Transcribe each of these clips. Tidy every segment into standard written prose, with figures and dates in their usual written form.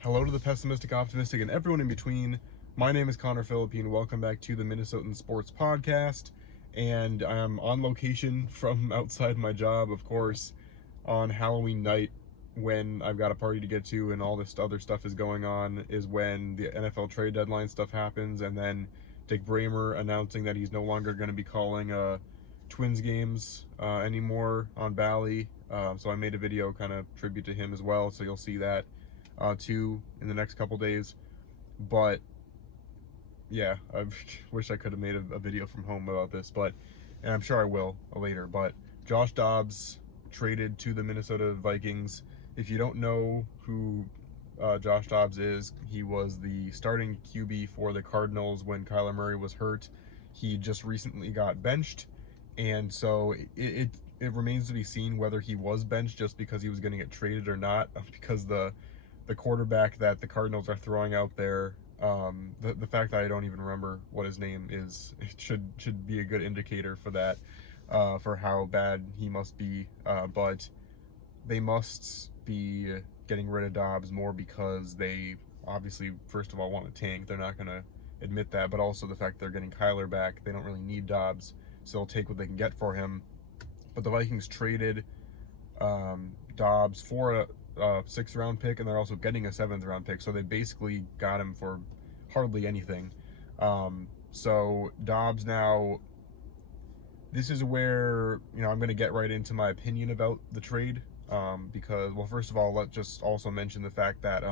Hello to the pessimistic, optimistic, and everyone in between. My name is Connor Philippine. Welcome back to the Minnesotan Sports Podcast. And I'm on location from outside my job, of course, on Halloween night when I've got a party to get to and all this other stuff is going on, is when the NFL trade deadline stuff happens. And then Dick Bramer announcing that he's no longer going to be calling Twins games anymore on Bally. So I made a video kind of tribute to him as well. So you'll see that too in the next couple days. But yeah, I wish I could have made a video from home about this, and I'm sure I will later. But Josh Dobbs traded to the Minnesota Vikings. If you don't know who Josh Dobbs is, he was the starting QB for the Cardinals when Kyler Murray was hurt. He just recently got benched, and so it remains to be seen whether he was benched just because he was going to get traded or not, because the quarterback that the Cardinals are throwing out there, the fact that I don't even remember what his name is, it should be a good indicator for that, for how bad he must be. But they must be getting rid of Dobbs more because they obviously, first of all, want to tank. They're not going to admit that, but also the fact they're getting Kyler back. They don't really need Dobbs, so they'll take what they can get for him. But the Vikings traded Dobbs for a 6th round pick, and they're also getting a 7th round pick, so they basically got him for hardly anything. So Dobbs now, this is where, I'm going to get right into my opinion about the trade, because, well, first of all, let's just also mention the fact that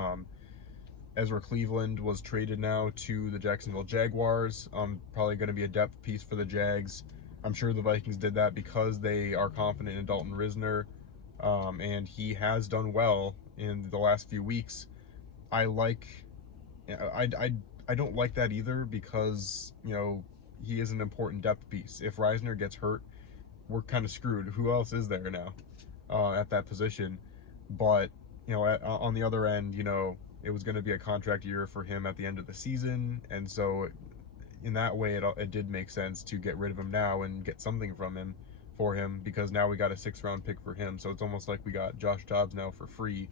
Ezra Cleveland was traded now to the Jacksonville Jaguars. Probably going to be a depth piece for the Jags. I'm sure the Vikings did that because they are confident in Dalton Risner, and he has done well in the last few weeks. I don't like that either because, he is an important depth piece. If Risner gets hurt, we're kind of screwed. Who else is there now at that position? But, on the other end, it was going to be a contract year for him at the end of the season, and so in that way it did make sense to get rid of him now and get something from him for him, because now we got a 6th round pick for him. So it's almost like we got Josh Dobbs now for free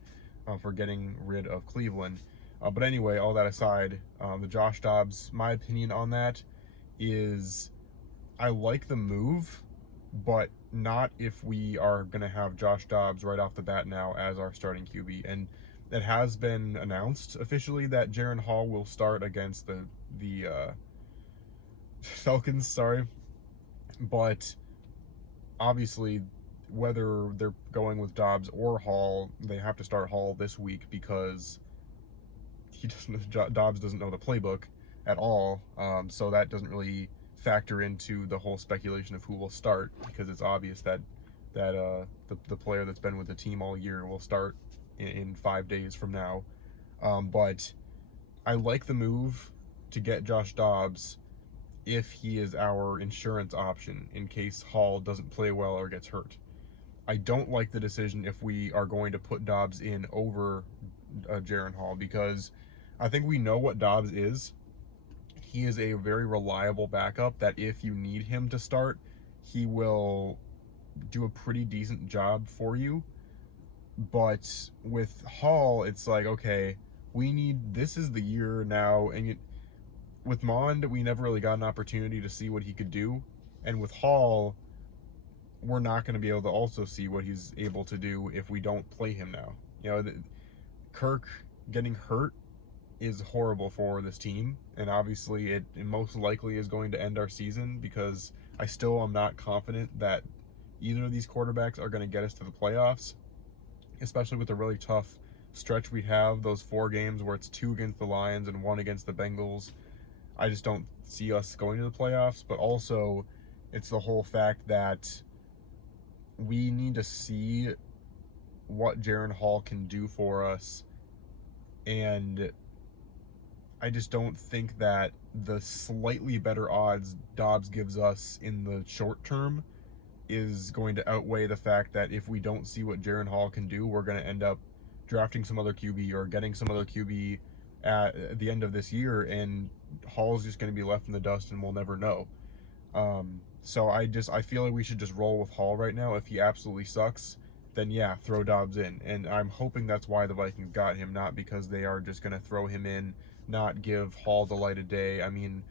for getting rid of Cleveland. But anyway, all that aside, the Josh Dobbs, my opinion on that is I like the move, but not if we are going to have Josh Dobbs right off the bat now as our starting QB. And it has been announced officially that Jaren Hall will start against the Falcons, sorry. But obviously, whether they're going with Dobbs or Hall, they have to start Hall this week because Dobbs doesn't know the playbook at all. So that doesn't really factor into the whole speculation of who will start, because it's obvious that the player that's been with the team all year will start in 5 days from now. But I like the move to get Josh Dobbs if he is our insurance option in case Hall doesn't play well or gets hurt. I don't like the decision if we are going to put Dobbs in over Jaren Hall, because I think we know what Dobbs is. He is a very reliable backup that if you need him to start, he will do a pretty decent job for you. But with Hall, it's like, okay, this is the year now, and with Mond, we never really got an opportunity to see what he could do. And with Hall, we're not going to be able to also see what he's able to do if we don't play him now. Kirk getting hurt is horrible for this team. And obviously, it most likely is going to end our season, because I still am not confident that either of these quarterbacks are going to get us to the playoffs, especially with the really tough stretch we have, those 4 games where it's 2 against the Lions and 1 against the Bengals. I just don't see us going to the playoffs. But also, it's the whole fact that we need to see what Jaren Hall can do for us. And I just don't think that the slightly better odds Dobbs gives us in the short term is going to outweigh the fact that if we don't see what Jaren Hall can do, we're going to end up drafting some other QB or getting some other QB at the end of this year, and Hall's just going to be left in the dust and we'll never know. So I feel like we should just roll with Hall right now. If he absolutely sucks, then yeah, throw Dobbs in. And I'm hoping that's why the Vikings got him, not because they are just going to throw him in, not give Hall the light of day. I mean,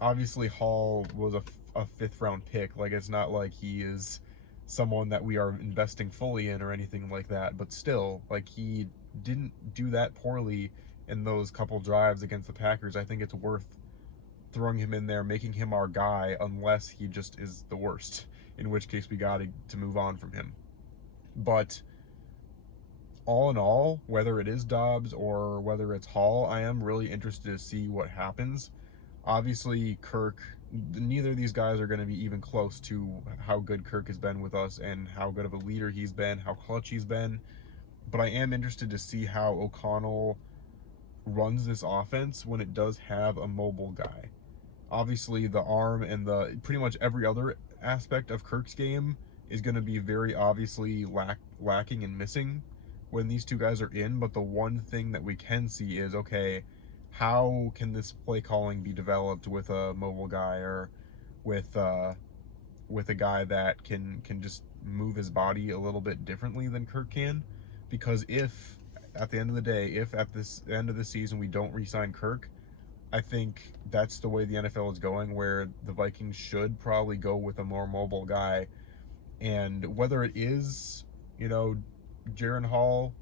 obviously Hall was a fifth round pick. Like, it's not like he is someone that we are investing fully in or anything like that. But still, like, he didn't do that poorly in those couple drives against the Packers. I think it's worth throwing him in there, making him our guy, unless he just is the worst, in which case we got to move on from him. But all in all, whether it is Dobbs or whether it's Hall, I am really interested to see what happens. Obviously, Kirk, neither of these guys are going to be even close to how good Kirk has been with us and how good of a leader he's been, how clutch he's been. But I am interested to see how O'Connell runs this offense when it does have a mobile guy. Obviously, the arm and the pretty much every other aspect of Kirk's game is going to be very obviously lacking and missing when these two guys are in. But the one thing that we can see is, okay, how can this play calling be developed with a mobile guy or with a guy that can just move his body a little bit differently than Kirk can? Because if at the end of the day, if at this end of the season we don't re-sign Kirk, I think that's the way the NFL is going, where the Vikings should probably go with a more mobile guy. And whether it is, Jaren Hall,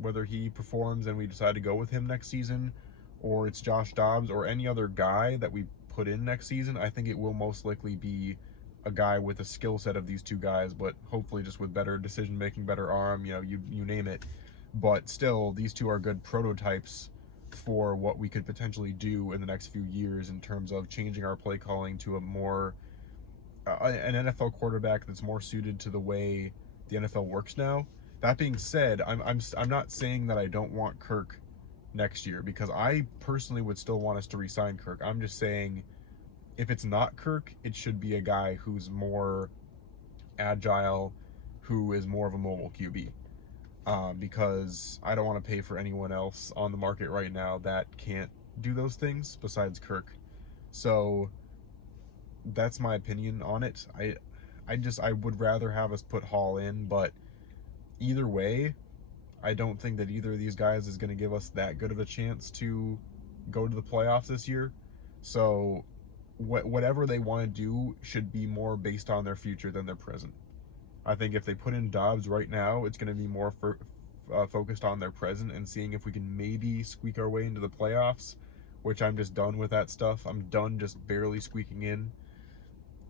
whether he performs and we decide to go with him next season, or it's Josh Dobbs or any other guy that we put in next season, I think it will most likely be a guy with a skill set of these two guys, but hopefully just with better decision making, better arm, you name it. But still, these two are good prototypes for what we could potentially do in the next few years in terms of changing our play calling to a more an NFL quarterback that's more suited to the way the NFL works now. That being said, I'm not saying that I don't want Kirk next year, because I personally would still want us to re-sign Kirk. I'm just saying, if it's not Kirk, it should be a guy who's more agile, who is more of a mobile QB. Because I don't want to pay for anyone else on the market right now that can't do those things besides Kirk. So that's my opinion on it. I would rather have us put Hall in, but either way, I don't think that either of these guys is going to give us that good of a chance to go to the playoffs this year. So whatever they want to do should be more based on their future than their present. I think if they put in Dobbs right now, it's going to be more focused on their present and seeing if we can maybe squeak our way into the playoffs, which I'm just done with that stuff. I'm done just barely squeaking in.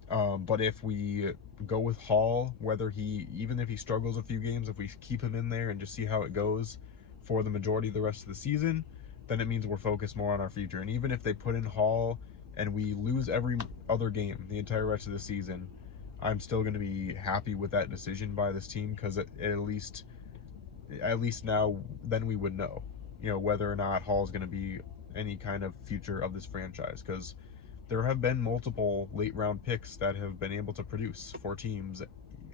But if we go with Hall, even if he struggles a few games, if we keep him in there and just see how it goes for the majority of the rest of the season, then it means we're focused more on our future. And even if they put in Hall and we lose every other game the entire rest of the season, I'm still going to be happy with that decision by this team, because at least now then we would know, whether or not Hall is going to be any kind of future of this franchise, because there have been multiple late round picks that have been able to produce for teams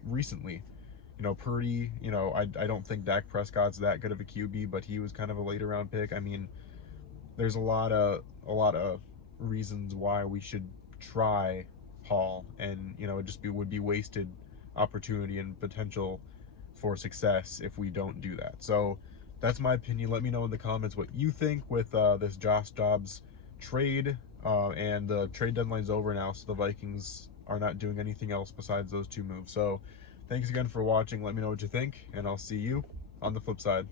recently. Purdy, I don't think Dak Prescott's that good of a QB, but he was kind of a later round pick. I mean, there's a lot of reasons why we should try Hall, and it would be wasted opportunity and potential for success if we don't do that. So that's my opinion. Let me know in the comments what you think with this Josh Dobbs trade. And the trade deadline's over now, so the Vikings are not doing anything else besides those two moves. So thanks again for watching. Let me know what you think, and I'll see you on the flip side.